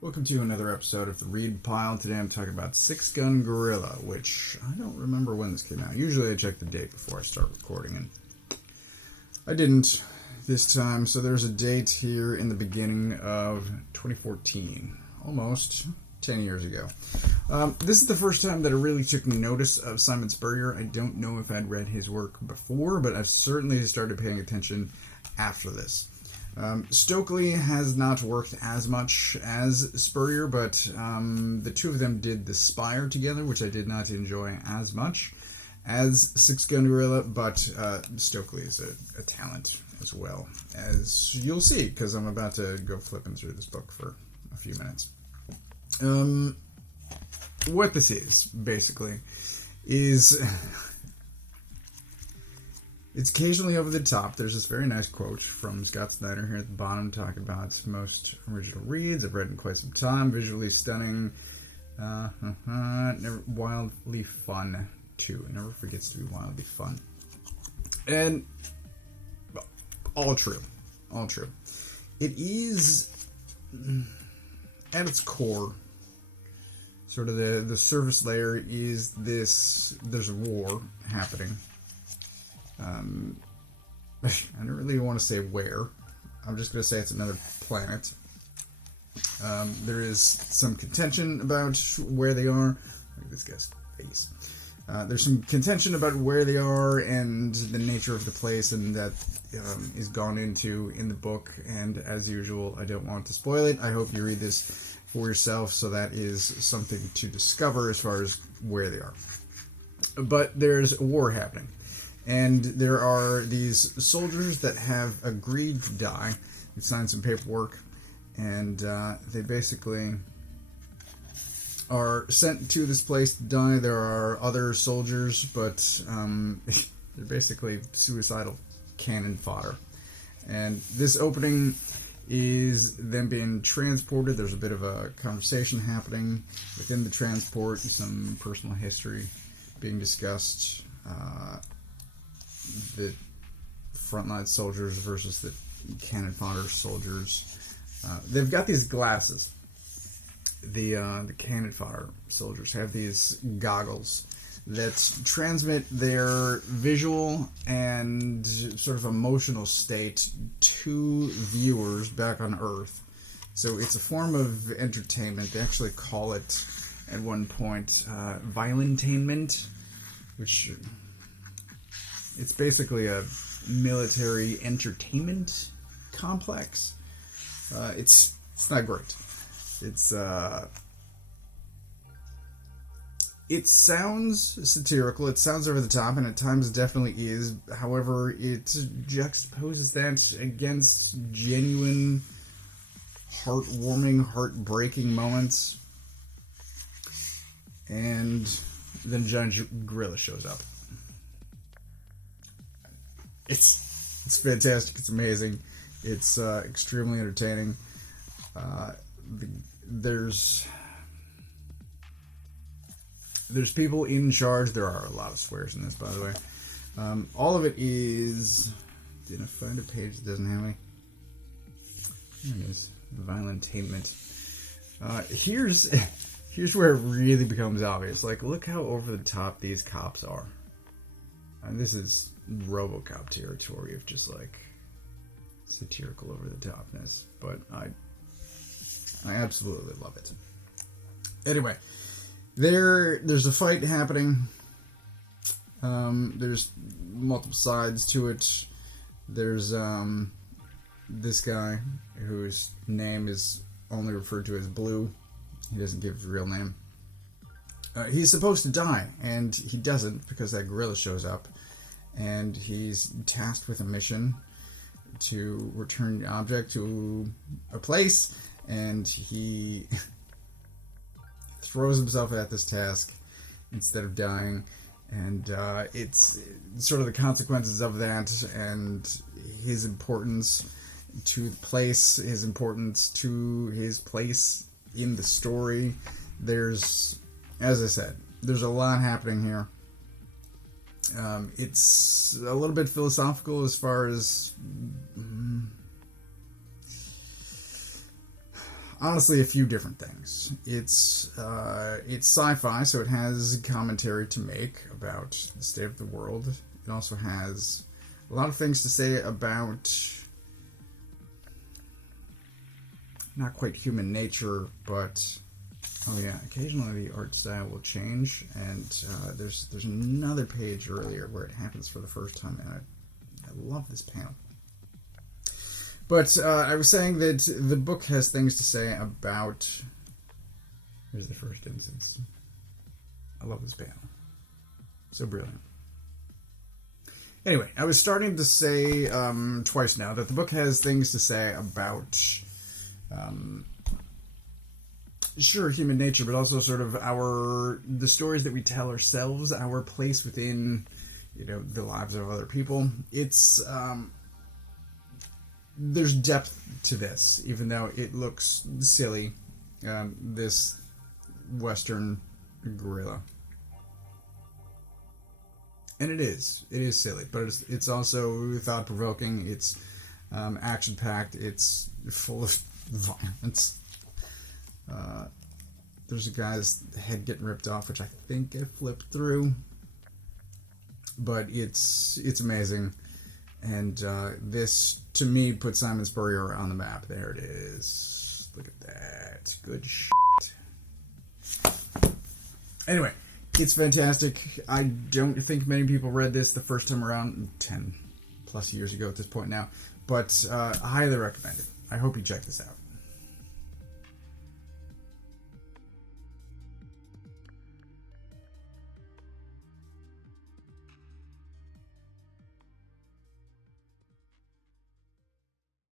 Welcome to another episode of the Read Pile. Today I'm talking about Six Gun Gorilla, which I don't remember when this came out. Usually I check the date before I start recording, and I didn't this time. So there's a date here in the beginning of 2014, almost 10 years ago. This is the first time that I really took notice of Simon Spurrier. I don't know if I'd read his work before, but I've certainly started paying attention after this. Stokely has not worked as much as Spurrier, but the two of them did The Spire together, which I did not enjoy as much as Six Gun Gorilla, but Stokely is a talent as well, as you'll see, because I'm about to go flipping through this book for a few minutes. What this is, basically, is... It's occasionally over the top. There's this very nice quote from Scott Snyder here at the bottom talking about most original reads I've read in quite some time. Visually stunning. Never, wildly fun, too. It never forgets to be wildly fun. And all true. All true. It is, at its core, sort of the surface layer is this, there's a war happening. I don't really want to say where. I'm just going to say it's another planet. There is some contention about where they are. Look at this guy's face. There's some contention about where they are and the nature of the place, and that is gone into in the book. And as usual, I don't want to spoil it. I hope you read this for yourself, so that is something to discover as far as where they are. But there's a war happening. And there are these soldiers that have agreed to die. They signed some paperwork, and they basically are sent to this place to die. There are other soldiers, but they're basically suicidal cannon fodder. And this opening is them being transported. There's a bit of a conversation happening within the transport, some personal history being discussed. The frontline soldiers versus the cannon fodder soldiers. They've got these glasses. The cannon fodder soldiers have these goggles that transmit their visual and sort of emotional state to viewers back on Earth. So it's a form of entertainment. They actually call it, at one point, violentainment, which... It's basically a military entertainment complex. It's not great. It sounds satirical. It sounds over the top, and at times definitely is. However, it juxtaposes that against genuine, heartwarming, heartbreaking moments. And then Giant Gorilla shows up. It's fantastic. It's amazing. It's extremely entertaining. There's people in charge. There are a lot of swears in this, by the way. All of it is... Did I find a page that doesn't have me? Here it is. Violentainment. Here's where it really becomes obvious. Like, look how over the top these cops are. And this is RoboCop territory of just like satirical over the topness, but I absolutely love it. Anyway, there's a fight happening. There's multiple sides to it. There's this guy whose name is only referred to as Blue. He doesn't give his real name. He's supposed to die, and he doesn't because that gorilla shows up. And he's tasked with a mission to return the object to a place, and he throws himself at this task instead of dying. And it's sort of the consequences of that, and his importance to the place, his importance to his place in the story. There's, as I said, there's a lot happening here. It's a little bit philosophical as far as honestly a few different things. It's sci-fi, so it has commentary to make about the state of the world. It also has a lot of things to say about not quite human nature, but oh yeah, occasionally the art style will change, and there's another page earlier where it happens for the first time, and I love this panel. But I was saying that the book has things to say about... Here's the first instance. I love this panel. So brilliant. Anyway, I was starting to say twice now that the book has things to say about... sure, human nature, but also sort of the stories that we tell ourselves, our place within, the lives of other people. It's... there's depth to this, even though it looks silly. This Western guerrilla, and it is silly, but it's also thought-provoking. It's action-packed. It's full of violence. There's a guy's head getting ripped off, which I think I flipped through, but it's amazing. And this, to me, puts Simon Spurrier on the map. There it is. Look at that. Good shit. Anyway, it's fantastic. I don't think many people read this the first time around, 10 plus years ago at this point now. But I highly recommend it. I hope you check this out.